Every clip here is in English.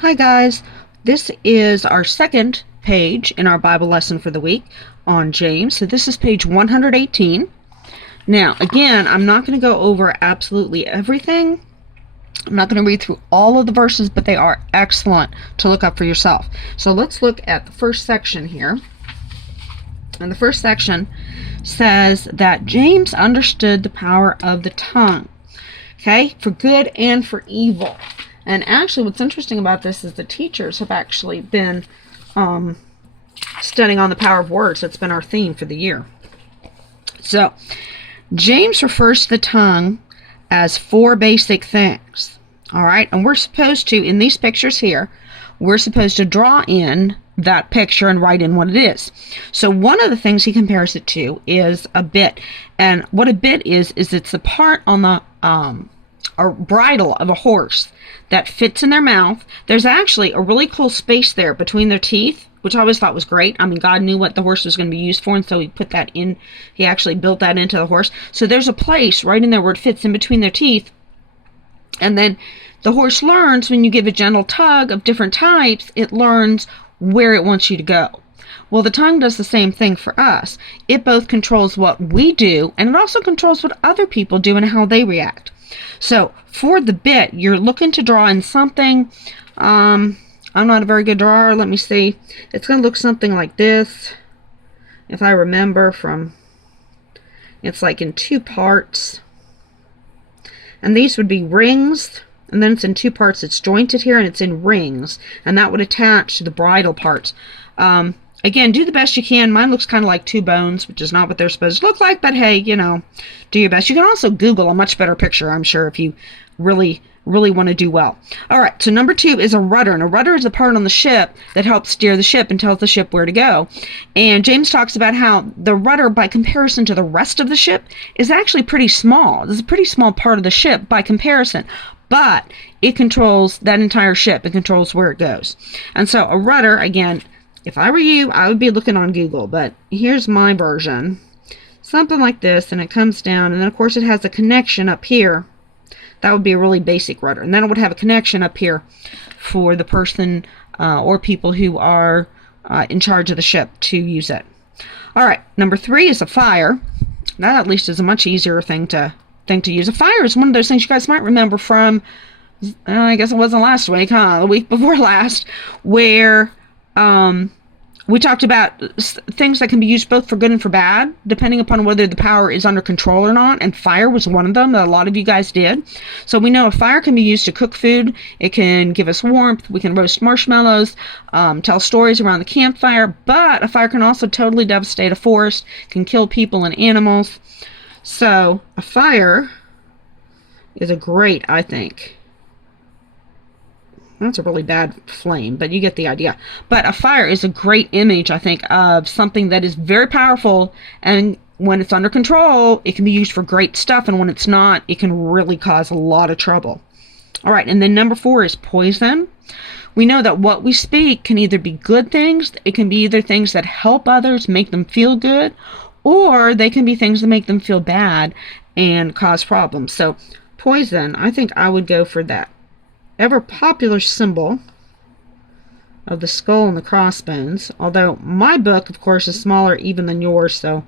Hi guys, this is our second page in our Bible lesson for the week on James. So this is page 118. Now again, I'm not going to go over absolutely everything. I'm not going to read through all of the verses, but they are excellent to look up for yourself. So let's look at the first section here. And the first section says that James understood the power of the tongue, okay, for good and for evil. And actually, what's interesting about this is the teachers have actually been studying on the power of words. That's been our theme for the year. So, James refers to the tongue as four basic things. All right, and we're supposed to, in these pictures here, we're supposed to draw in that picture and write in what it is. So one of the things he compares it to is a bit. And what a bit is it's the part on the or bridle of a horse that fits in their mouth. There's actually a really cool space there between their teeth, which I always thought was great. I mean, God knew what the horse was going to be used for, and so he put that in. He actually built that into the horse. So there's a place right in there where it fits in between their teeth. And then the horse learns, when you give a gentle tug of different types, it learns where it wants you to go. Well, the tongue does the same thing for us. It both controls what we do, and it also controls what other people do and how they react. So for the bit, you're looking to draw in something. I'm not a very good drawer. Let me see. It's going to look something like this. If I remember from, it's like in two parts. And these would be rings. And then it's in two parts. It's jointed here and it's in rings. And that would attach to the bridle parts. Again, do the best you can. Mine looks kind of like two bones, which is not what they're supposed to look like. But hey, you know, do your best. You can also Google a much better picture, I'm sure, if you really want to do well. All right, so number 2 is a rudder. And a rudder is a part on the ship that helps steer the ship and tells the ship where to go. And James talks about how the rudder, by comparison to the rest of the ship, is actually pretty small. This is a pretty small part of the ship by comparison. But it controls that entire ship. It controls where it goes. And so a rudder, again, if I were you, I would be looking on Google, but here's my version. Something like this, and it comes down, and then of course it has a connection up here. That would be a really basic rudder. And then it would have a connection up here for the person or people who are in charge of the ship to use it. All right, number 3 is a fire. That at least is a much easier thing to use. A fire is one of those things you guys might remember from, I guess it wasn't last week, the week before last, where we talked about things that can be used both for good and for bad, depending upon whether the power is under control or not, and fire was one of them that a lot of you guys did. So we know a fire can be used to cook food, it can give us warmth, we can roast marshmallows, tell stories around the campfire, but a fire can also totally devastate a forest, can kill people and animals. So a fire is a great, I think, that's a really bad flame, but you get the idea. But a fire is a great image, I think, of something that is very powerful, and when it's under control, it can be used for great stuff, and when it's not, it can really cause a lot of trouble. All right, and then number 4 is poison. We know that what we speak can either be good things, it can be either things that help others, make them feel good, or they can be things that make them feel bad and cause problems. So poison, I think I would go for that ever popular symbol of the skull and the crossbones, although my book, of course, is smaller even than yours, so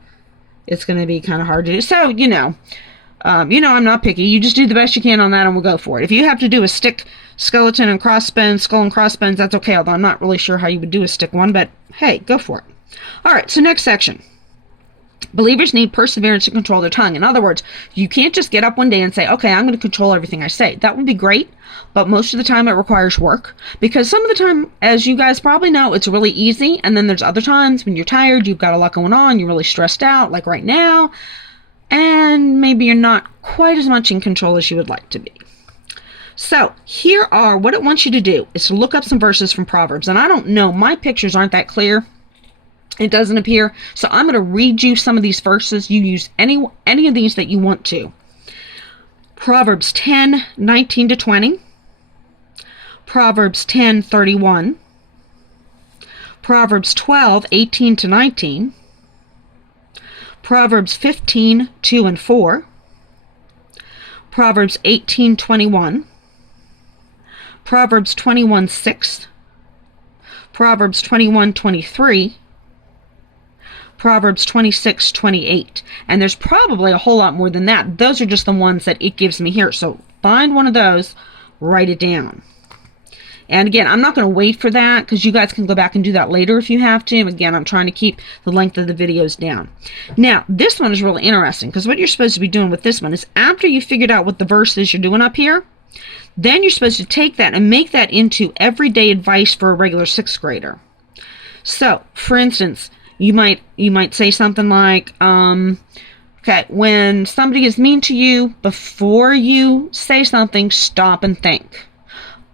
it's going to be kind of hard to do. So, I'm not picky. You just do the best you can on that and we'll go for it. If you have to do a stick, skeleton, and crossbones, skull and crossbones, that's okay, although I'm not really sure how you would do a stick one, but hey, go for it. All right, so next section. Believers need perseverance to control their tongue. In other words, you can't just get up one day and say, okay, I'm going to control everything I say. That would be great, but most of the time it requires work. Because some of the time, as you guys probably know, it's really easy. And then there's other times when you're tired, you've got a lot going on, you're really stressed out, like right now. And maybe you're not quite as much in control as you would like to be. So here are what it wants you to do is to look up some verses from Proverbs. And I don't know, my pictures aren't that clear. It doesn't appear. So I'm going to read you some of these verses. You use any of these that you want to. Proverbs 10:19-20. Proverbs 10:31. Proverbs 12:18-19. Proverbs 15:2-4. Proverbs 18:21. Proverbs 21:6, Proverbs 21:23, Proverbs 26:28. And there's probably a whole lot more than that. Those are just the ones that it gives me here. So find one of those, write it down. And again, I'm not going to wait for that because you guys can go back and do that later if you have to. Again, I'm trying to keep the length of the videos down. Now, this one is really interesting because what you're supposed to be doing with this one is after you figured out what the verse is you're doing up here, then you're supposed to take that and make that into everyday advice for a regular 6th grader. So, for instance, you might say something like, okay, when somebody is mean to you, before you say something, stop and think.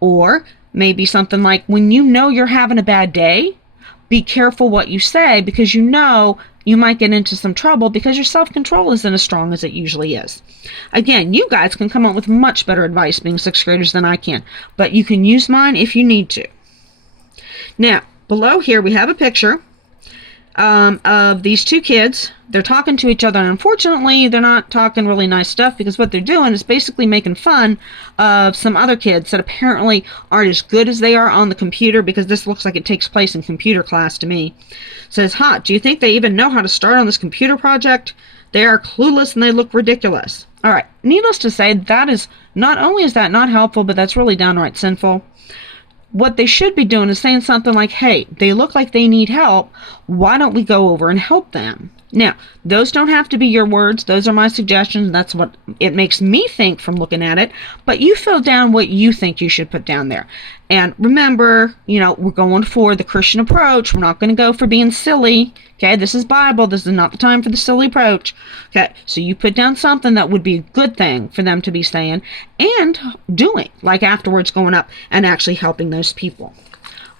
Or maybe something like, when you know you're having a bad day, be careful what you say because you know you might get into some trouble because your self-control isn't as strong as it usually is. Again, you guys can come up with much better advice being 6th graders than I can, but you can use mine if you need to. Now, below here we have a picture of these two kids. They're talking to each other, and unfortunately they're not talking really nice stuff because what they're doing is basically making fun of some other kids that apparently aren't as good as they are on the computer, because this looks like it takes place in computer class to me. It says, do you think they even know how to start on this computer project? They are clueless and they look ridiculous. Alright, needless to say, that is not only is that not helpful, but that's really downright sinful. What they should be doing is saying something like, hey, they look like they need help. Why don't we go over and help them? Now, those don't have to be your words. Those are my suggestions. That's what it makes me think from looking at it. But you fill down what you think you should put down there. And remember, we're going for the Christian approach. We're not going to go for being silly. Okay, this is Bible. This is not the time for the silly approach. Okay, so you put down something that would be a good thing for them to be saying and doing, like afterwards going up and actually helping those people.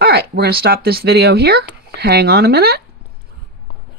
All right, we're going to stop this video here. Hang on a minute.